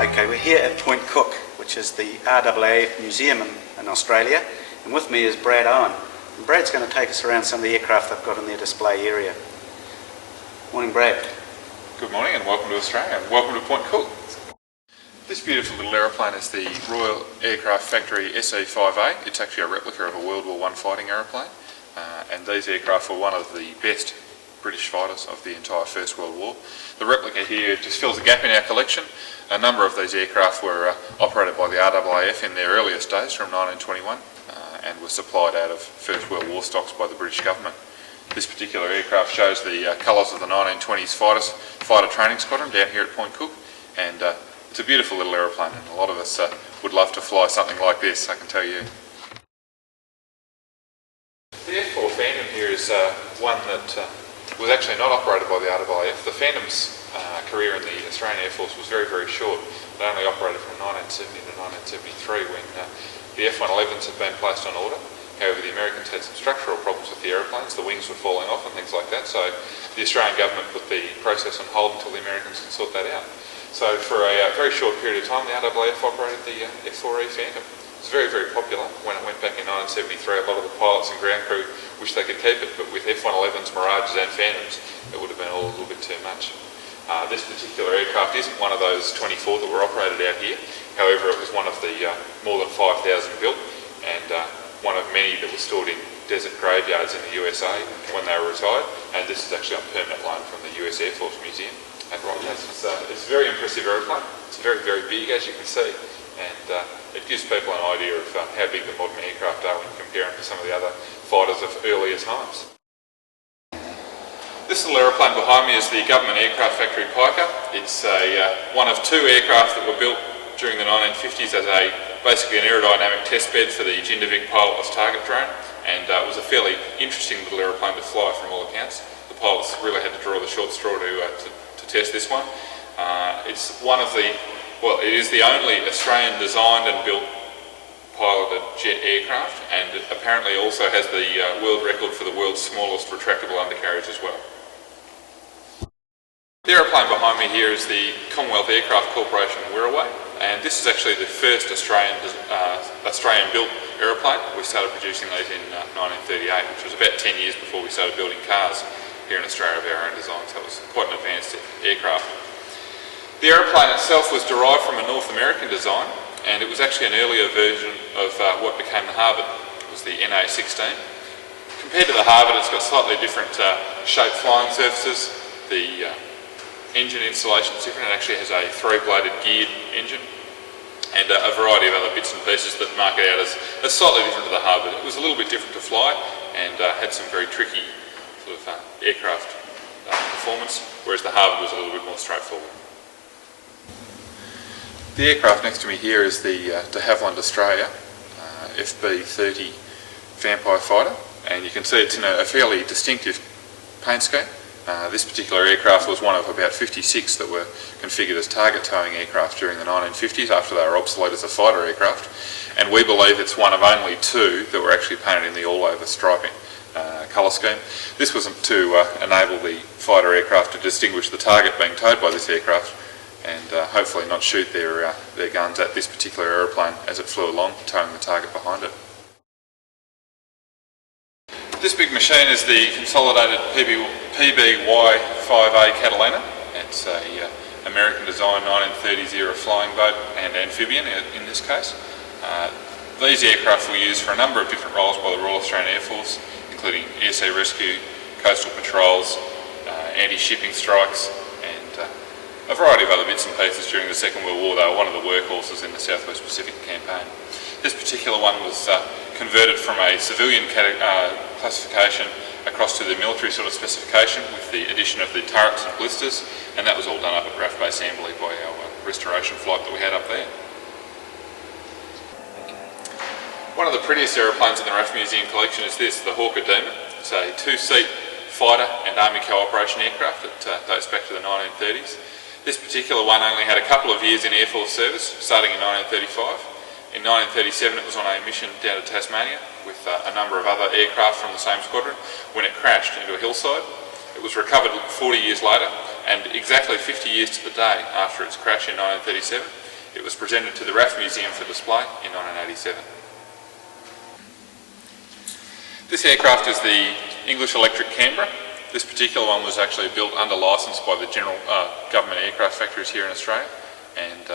Okay, we're here at Point Cook, which is the WWII Museum in Australia, and with me is Brad Owen. And Brad's going to take us around some of the aircraft they've got in their display area. Morning, Brad. Good morning and welcome to Australia and welcome to Point Cook. This beautiful little aeroplane is the Royal Aircraft Factory SE-5A. It's actually a replica of a World War I fighting aeroplane, and these aircraft were one of the best British fighters of the entire First World War. The replica here just fills a gap in our collection. A number of these aircraft were operated by the RAAF in their earliest days from 1921 and were supplied out of First World War stocks by the British government. This particular aircraft shows the colours of the 1920s fighter training squadron down here at Point Cook, and it's a beautiful little aeroplane, and a lot of us would love to fly something like this, I can tell you. The F4 Phantom here is one that was actually not operated by the WWII. The Phantom's career in the Australian Air Force was very, very short. It only operated from 1970 to 1973 when the F-111s had been placed on order. However, the Americans had some structural problems with the aeroplanes. The wings were falling off and things like that, so the Australian government put the process on hold until the Americans could sort that out. So for a very short period of time, the RAAF operated the F4E Phantom. It was very, very popular. When it went back in 1973, a lot of the pilots and ground crew wished they could keep it, but with F-111s, Mirages and Phantoms, it would have been all a little bit too much. This particular aircraft isn't one of those 24 that were operated out here. However, it was one of the more than 5,000 built, and one of many that were stored in desert graveyards in the USA when they were retired. And this is actually on permanent loan from the US Air Force Museum at Walrus. It's a very impressive aeroplane. It's very, very big, as you can see, and it gives people an idea of how big the modern aircraft are when you compare them to some of the other fighters of earlier times. This little aeroplane behind me is the Government Aircraft Factory Piker. It's one of two aircraft that were built during the 1950s as basically an aerodynamic test bed for the Jindavic pilotless target drone, and it was a fairly interesting little aeroplane to fly from all accounts. The pilots really had to draw the short straw to test this one. It's one of the, well, it is the only Australian designed and built piloted jet aircraft, and it apparently also has the world record for the world's smallest retractable undercarriage as well. The aeroplane behind me here is the Commonwealth Aircraft Corporation Wirraway, and this is actually the first Australian-built aeroplane. We started producing these in 1938, which was about 10 years before we started building cars here in Australia of our own design, so it was quite an advanced aircraft. The aeroplane itself was derived from a North American design, and it was actually an earlier version of what became the Harvard. It was the NA-16. Compared to the Harvard, it's got slightly different shaped flying surfaces. The engine installation is different. It actually has a three-bladed geared engine and a variety of other bits and pieces that mark it out as slightly different to the Harvard. It was a little bit different to fly and had some very tricky sort of aircraft performance, whereas the Harvard was a little bit more straightforward. The aircraft next to me here is the de Havilland Australia FB-30 Vampire fighter, and you can see it's in a fairly distinctive paint scheme. This particular aircraft was one of about 56 that were configured as target towing aircraft during the 1950s after they were obsolete as a fighter aircraft, and we believe it's one of only two that were actually painted in the all-over striping colour scheme. This was to enable the fighter aircraft to distinguish the target being towed by this aircraft and hopefully not shoot their guns at this particular aeroplane as it flew along, towing the target behind it. This big machine is the consolidated PBY-5A Catalina. It's a American design 1930s era flying boat and amphibian in this case. These aircraft were used for a number of different roles by the Royal Australian Air Force, including air sea rescue, coastal patrols, anti-shipping strikes, and a variety of other bits and pieces during the Second World War. They were one of the workhorses in the South West Pacific campaign. This particular one was converted from a civilian classification across to the military sort of specification with the addition of the turrets and blisters, and that was all done up at RAAF Base Amberley by our restoration flight that we had up there. One of the prettiest aeroplanes in the RAAF Museum collection is this, the Hawker Demon. It's a two-seat fighter and army cooperation aircraft that dates back to the 1930s. This particular one only had a couple of years in Air Force service, starting in 1935. In 1937 it was on a mission down to Tasmania with a number of other aircraft from the same squadron when it crashed into a hillside. It was recovered 40 years later, and exactly 50 years to the day after its crash in 1937, It was presented to the Raaf Museum for display in 1987. This aircraft is the English Electric Canberra. This particular one was actually built under licence by the general government aircraft factories here in Australia, and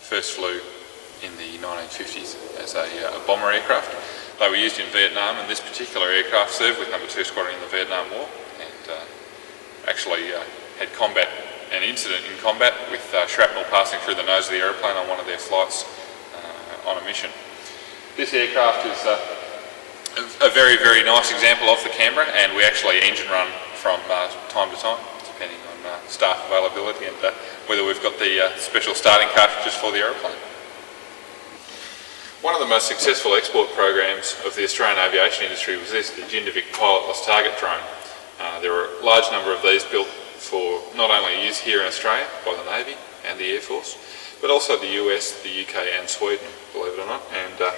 first flew in the 1950s as a bomber aircraft. They were used in Vietnam, and this particular aircraft served with No. 2 Squadron in the Vietnam War, and actually had an incident in combat with shrapnel passing through the nose of the aeroplane on one of their flights on a mission. This aircraft is a very, very nice example of the Canberra, and we actually engine run from time to time, depending on staff availability and whether we've got the special starting cartridges for the aeroplane. One of the most successful export programs of the Australian aviation industry was the Jindavic pilotless target drone. There were a large number of these built for not only use here in Australia by the Navy and the Air Force, but also the US, the UK and Sweden, believe it or not. And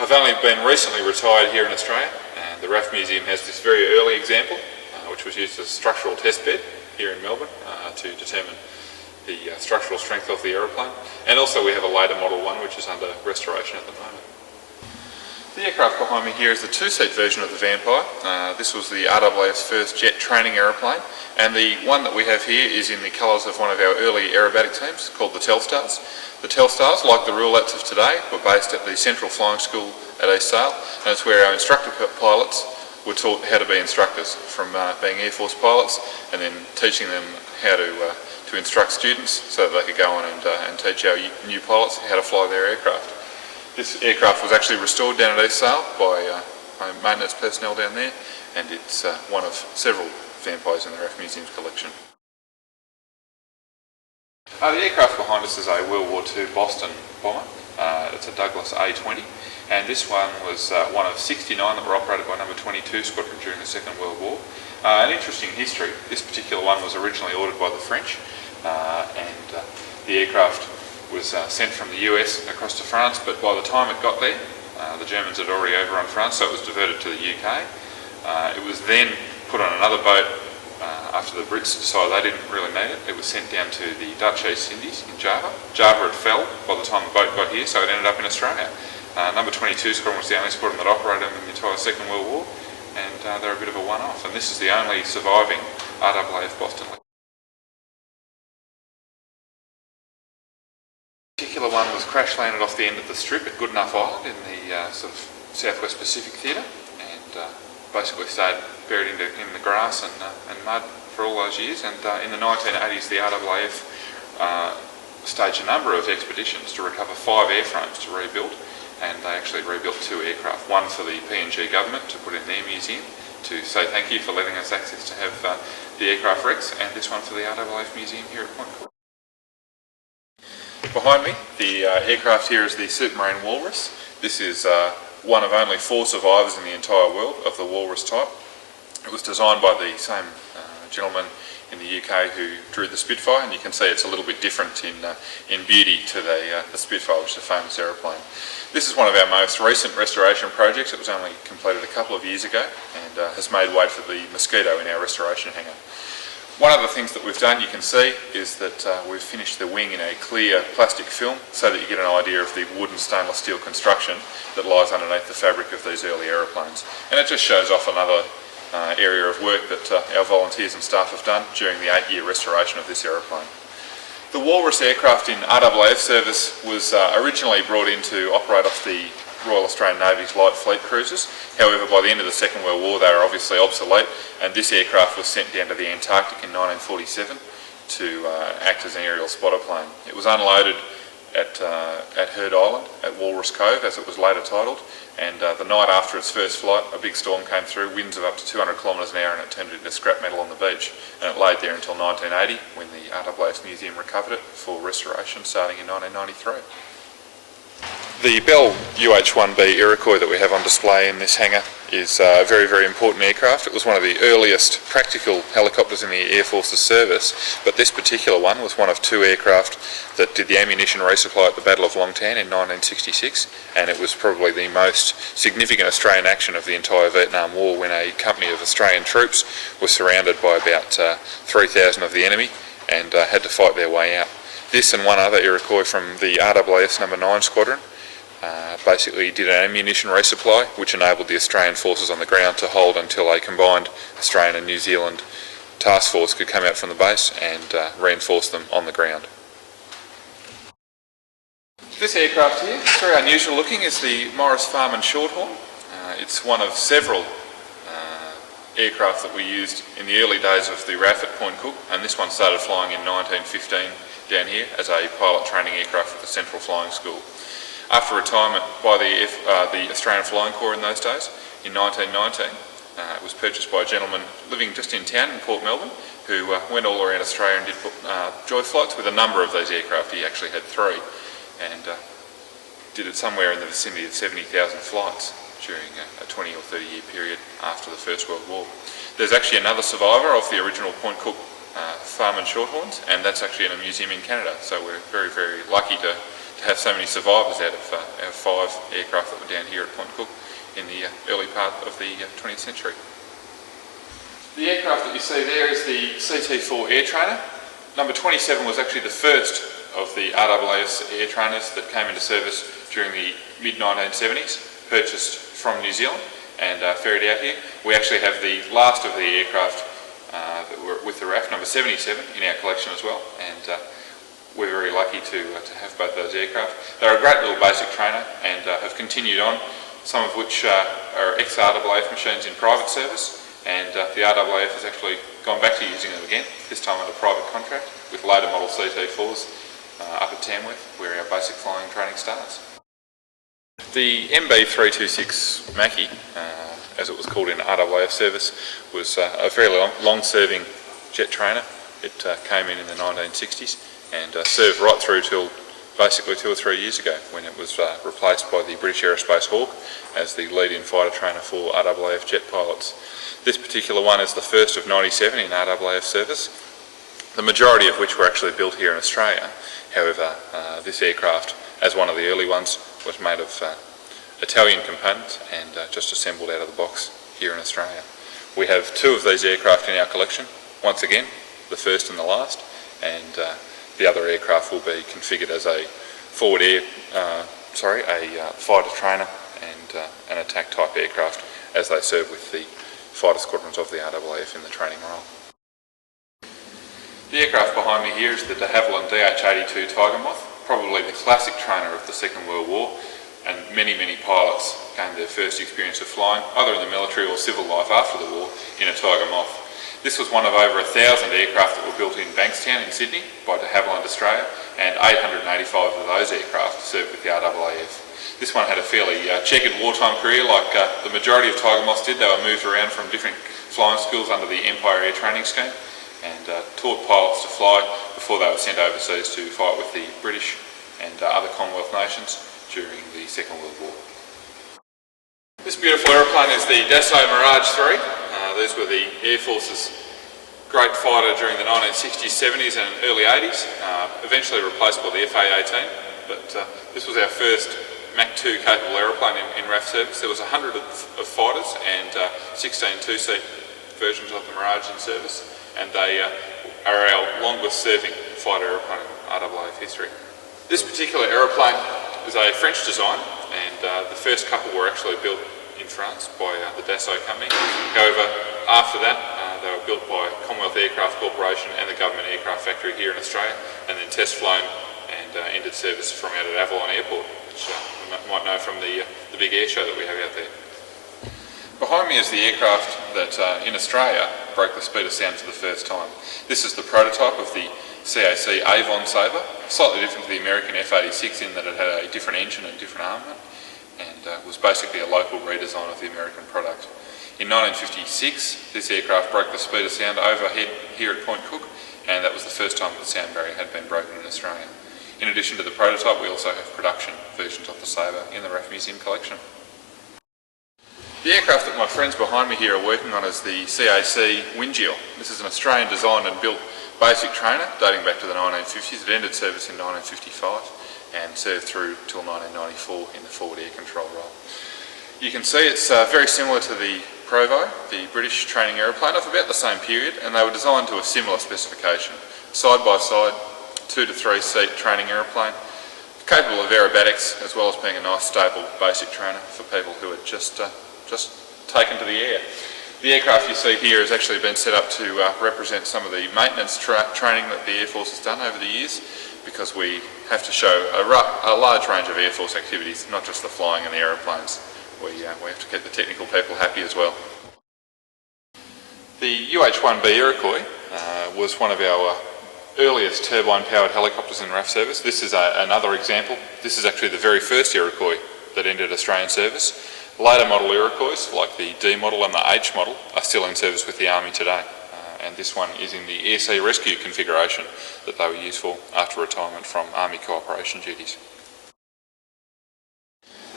I've only been recently retired here in Australia, and the Raaf Museum has this very early example, which was used as a structural test bed here in Melbourne to determine the structural strength of the aeroplane. And also we have a later model one which is under restoration at the moment. The aircraft behind me here is the two-seat version of the Vampire. This was the RAAF's first jet training aeroplane, and the one that we have here is in the colours of one of our early aerobatic teams called the Telstars. The Telstars, like the Roulettes of today, were based at the Central Flying School at East Sale, and it's where our instructor pilots were taught how to be instructors, from being Air Force pilots and then teaching them how to instruct students so that they could go on and teach our new pilots how to fly their aircraft. This aircraft was actually restored down at East Sale by maintenance personnel down there, and it's one of several Vampires in the Raaf Museum's collection. The aircraft behind us is a World War II Boston bomber. It's a Douglas A-20, and this one was one of 69 that were operated by No. 22 Squadron during the Second World War. An interesting history. This particular one was originally ordered by the French, and the aircraft was sent from the US across to France, but by the time it got there, the Germans had already overrun France, so it was diverted to the UK. It was then put on another boat after the Brits decided they didn't really need it. It was sent down to the Dutch East Indies in Java. Java had fell by the time the boat got here, so it ended up in Australia. No. 22 Squadron was the only squadron that operated in the entire Second World War, and they're a bit of a one-off, and this is the only surviving RAAF Boston. The particular one was crash landed off the end of the strip at Goodenough Island in the sort of Southwest Pacific Theatre, and basically stayed buried in the grass and mud for all those years. And in the 1980s, the RAAF staged a number of expeditions to recover 5 airframes to rebuild, and they actually rebuilt 2 aircraft, one for the PNG government to put in their museum to say thank you for letting us access to have the aircraft wrecks, and this one for the RAAF Museum here at Point Cook. Behind me, the aircraft here is the Supermarine Walrus. This is one of only 4 survivors in the entire world of the Walrus type. It was designed by the same gentleman in the UK who drew the Spitfire, and you can see it's a little bit different in beauty to the Spitfire, which is a famous aeroplane. This is one of our most recent restoration projects. It was only completed a couple of years ago and has made way for the Mosquito in our restoration hangar. One of the things that we've done, you can see, is that we've finished the wing in a clear plastic film so that you get an idea of the wood and stainless steel construction that lies underneath the fabric of these early aeroplanes. And it just shows off another area of work that our volunteers and staff have done during the 8-year restoration of this aeroplane. The Walrus aircraft in RAAF service was originally brought in to operate off the Royal Australian Navy's light fleet cruisers. However, by the end of the Second World War, they were obviously obsolete, and this aircraft was sent down to the Antarctic in 1947 to act as an aerial spotter plane. It was unloaded at Heard Island, at Walrus Cove, as it was later titled, and the night after its first flight, a big storm came through, winds of up to 200 kilometres an hour, and it turned it into scrap metal on the beach. And it laid there until 1980, when the RAAF Museum recovered it for restoration, starting in 1993. The Bell UH-1B Iroquois that we have on display in this hangar is a very, very important aircraft. It was one of the earliest practical helicopters in the Air Force's service, but this particular one was one of 2 aircraft that did the ammunition resupply at the Battle of Long Tan in 1966, and it was probably the most significant Australian action of the entire Vietnam War, when a company of Australian troops was surrounded by about 3,000 of the enemy and had to fight their way out. This and one other Iroquois from the RWII's No. 9 Squadron basically did an ammunition resupply which enabled the Australian forces on the ground to hold until a combined Australian and New Zealand task force could come out from the base and reinforce them on the ground. This aircraft here, it's very unusual looking, is the Morris Farman Shorthorn. It's one of several aircraft that we used in the early days of the RAF at Point Cook, and this one started flying in 1915 down here as a pilot training aircraft at the Central Flying School. After retirement by the Australian Flying Corps in those days, in 1919, it was purchased by a gentleman living just in town in Port Melbourne, who went all around Australia and did joy flights with a number of those aircraft. He actually had 3, and did it somewhere in the vicinity of 70,000 flights during a 20 or 30 year period after the First World War. There's actually another survivor of the original Point Cook Farman Shorthorns, and that's actually in a museum in Canada, so we're very, very lucky to have so many survivors out of our 5 aircraft that were down here at Point Cook in the early part of the 20th century. The aircraft that you see there is the CT4 air trainer. Number 27 was actually the first of the RWII's air trainers that came into service during the mid-1970s, purchased from New Zealand and ferried out here. We actually have the last of the aircraft that were with the RAF, number 77, in our collection as well, and we're very lucky to have both those aircraft. They're a great little basic trainer and have continued on, some of which are ex-RWIIF machines in private service, and the RWIIF has actually gone back to using them again, this time under private contract with later model CT4s up at Tamworth, where our basic flying training starts. The MB326 Mackie, as it was called in RWIIF service, was a fairly long-serving jet trainer. It came in the 1960s and served right through till basically 2 or 3 years ago, when it was replaced by the British Aerospace Hawk as the lead-in fighter trainer for RWIIF jet pilots. This particular one is the first of 97 in RWIIF service, the majority of which were actually built here in Australia. However, this aircraft, as one of the early ones, was made of Italian components and just assembled out of the box here in Australia. We have 2 of these aircraft in our collection, once again, the first and the last, and the other aircraft will be configured as a fighter trainer and an attack type aircraft as they serve with the fighter squadrons of the RWIIF in the training role. The aircraft behind me here is the de Havilland DH-82 Tiger Moth, probably the classic trainer of the Second World War, and many, many pilots gained their first experience of flying, either in the military or civil life after the war, in a Tiger Moth. This was one of over 1,000 aircraft that were built in Bankstown in Sydney by de Havilland Australia, and 885 of those aircraft served with the RWIIF. This one had a fairly checkered wartime career, like the majority of Tiger Moths did. They were moved around from different flying schools under the Empire Air Training Scheme and taught pilots to fly before they were sent overseas to fight with the British and other Commonwealth nations during the Second World War. This beautiful aeroplane is the Dassault Mirage 3. These were the Air Force's great fighter during the 1960s, 70s and early 80s, eventually replaced by the FA-18, but this was our first Mach 2 capable aeroplane in RAF service. There was 100 of fighters and 16 two-seat versions of the Mirage in service, and they are our longest serving fighter aeroplane in RWIIF history. This particular aeroplane is a French design, and the first couple were actually built in France by the Dassault company. However, after that they were built by Commonwealth Aircraft Corporation and the Government Aircraft Factory here in Australia, and then test flown and ended service from out at Avalon Airport, which you might know from the big air show that we have out there. Behind me is the aircraft that in Australia broke the speed of sound for the first time. This is the prototype of the CAC Avon Sabre, slightly different to the American F-86 in that it had a different engine and different armament, and was basically a local redesign of the American product. In 1956, this aircraft broke the speed of sound overhead here at Point Cook, and that was the first time that the sound barrier had been broken in Australia. In addition to the prototype, we also have production versions of the Sabre in the Raaf Museum collection. The aircraft that my friends behind me here are working on is the CAC Wingeal. This is an Australian designed and built basic trainer dating back to the 1950s. It ended service in 1955 and served through till 1994 in the forward air control role. You can see it's very similar to the Provo, the British training aeroplane, of about the same period, and they were designed to a similar specification. Side by side, 2 to 3 seat training aeroplane, capable of aerobatics as well as being a nice stable basic trainer for people who are just taken to the air. The aircraft you see here has actually been set up to represent some of the maintenance training that the Air Force has done over the years, because we have to show a large range of Air Force activities, not just the flying and the aeroplanes. We have to keep the technical people happy as well. The UH-1B Iroquois was one of our earliest turbine-powered helicopters in RAF service. This is another example. This is actually the very first Iroquois that entered Australian service. Later model Iroquois, like the D model and the H model, are still in service with the Army today. And this one is in the Air Sea Rescue configuration that they were used for after retirement from Army cooperation duties.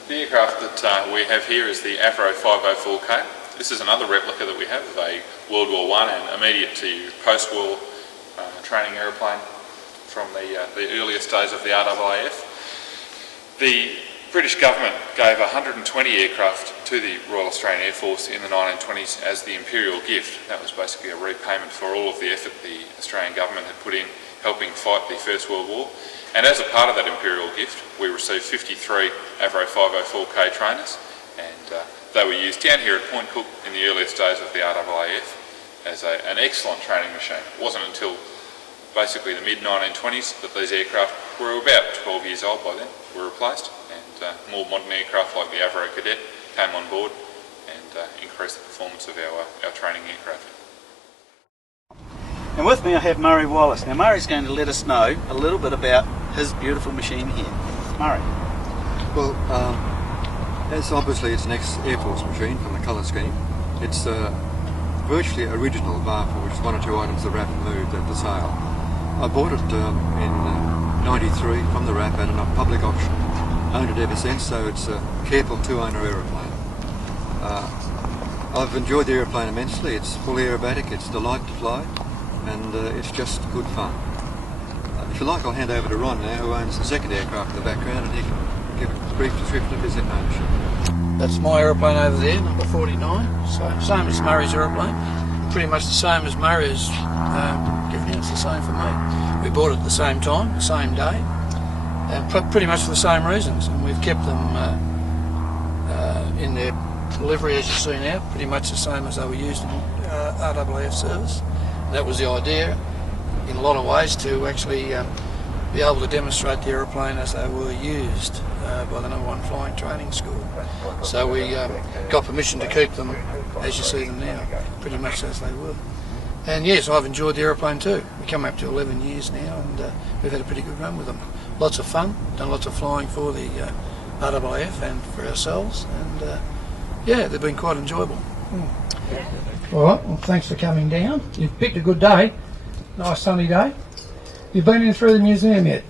The aircraft that we have here is the Avro 504K. This is another replica that we have of a World War I and immediate to post-war training aeroplane from the earliest days of the RAAF. The British government gave 120 aircraft to the Royal Australian Air Force in the 1920s as the imperial gift. That was basically a repayment for all of the effort the Australian government had put in helping fight the First World War. And as a part of that imperial gift, we received 53 Avro 504K trainers, and they were used down here at Point Cook in the earliest days of the RAAF as an excellent training machine. It wasn't until basically the mid-1920s that these aircraft were about 12 years old by then, were replaced, and more modern aircraft like the Avro Cadet came on board and increased the performance of our training aircraft. And with me I have Murray Wallace. Now Murray's going to let us know a little bit about his beautiful machine here. Murray. Well, as obviously it's an ex-Air Force machine from the colour scheme. It's virtually original, bar for just one or two items the RAF moved at the sale. I bought it in '93 from the RAF at a public auction. Owned it ever since, so it's a careful two-owner aeroplane. I've enjoyed the aeroplane immensely. It's fully aerobatic, it's a delight to fly, and it's just good fun. If you like, I'll hand over to Ron now, who owns the second aircraft in the background, and he can give a brief description of his ownership. That's my aeroplane over there, number 49. So same as Murray's aeroplane, pretty much the same as Murray's given you. It's the same for me. We bought it at the same time, the same day, and pretty much for the same reasons. And we've kept them in their delivery, as you see now, pretty much the same as they were used in RAAF service. And that was the idea, in a lot of ways, to actually be able to demonstrate the aeroplane as they were used by the #1 Flying Training School. So we got permission to keep them as you see them now, pretty much as they were. And yes, I've enjoyed the aeroplane too. We come up to 11 years now, and we've had a pretty good run with them. Lots of fun, done lots of flying for the WWII and for ourselves, and yeah, they've been quite enjoyable. All right, well thanks for coming down. You've picked a good day, nice sunny day. You've been in through the museum yet?